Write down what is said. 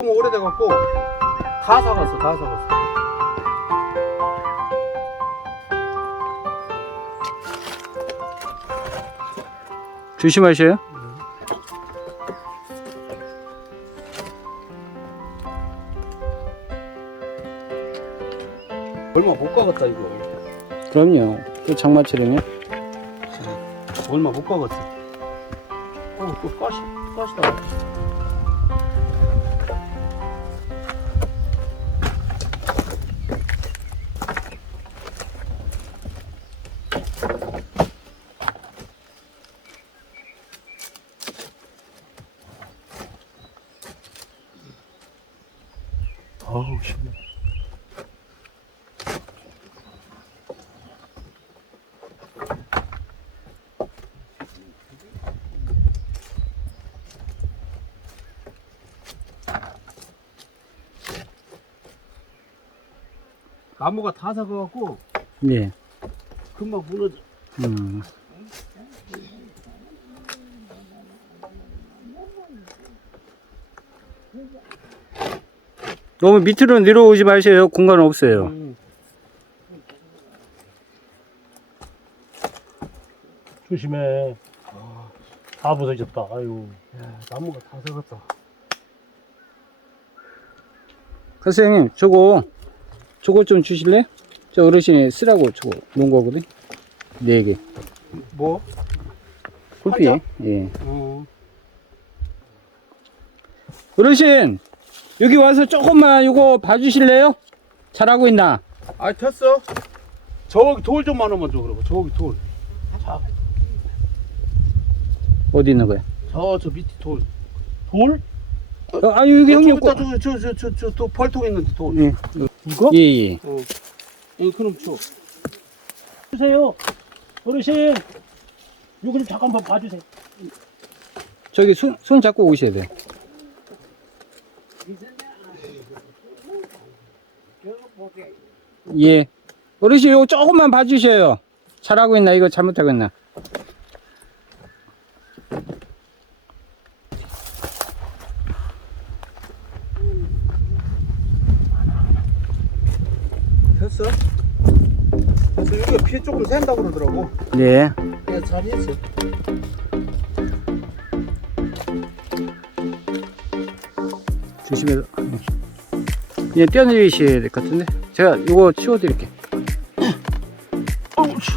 너무 오래돼갖고 다 사갔어 다 사갔어 조심하셔요. 얼마 못 가겠다 이거 그럼요. 또 장마철이면. 얼마 못 가겠어 어또 가시 가시다 아우 심해 나무가 다 사가갖고 예. 금방 무너져 음. 너무 밑으로 내려오지 마세요. 공간 없어요. 음. 조심해. 다 부서졌다. 아유. 야, 나무가 다 사갔다 선생님, 저거, 저거 좀 주실래? 저 어르신이 쓰라고 저거 놓은 거거든? 네 개. 뭐? 한 예. 어. 어르신, 여기 와서 조금만 이거 봐주실래요? 잘하고 있나? 아 됐어 저기 돌좀 하나만 줘 그러고 저기 돌 어디 있는 거야? 저 저 밑에 돌 돌? 어, 아, 여기 형님 거. 저저저저저 벌통 있는데 돌. 예. 이거? 예, 예. 어. 예, 그럼 줘. 주세요. 어르신. 이거 좀 잠깐만 봐주세요. 저기 손, 손 잡고 오셔야 돼. 예. 어르신 이거 조금만 봐주셔요. 잘하고 있나? 이거 잘못하고 있나? 됐어? 됐어. 여기가 피 조금 샌다 그러더라고. 예. 야, 잘했어. 조심해서. 그냥 뛰어내리셔야 될 것 같은데. 제가 이거 치워드릴게. 어우, 씨.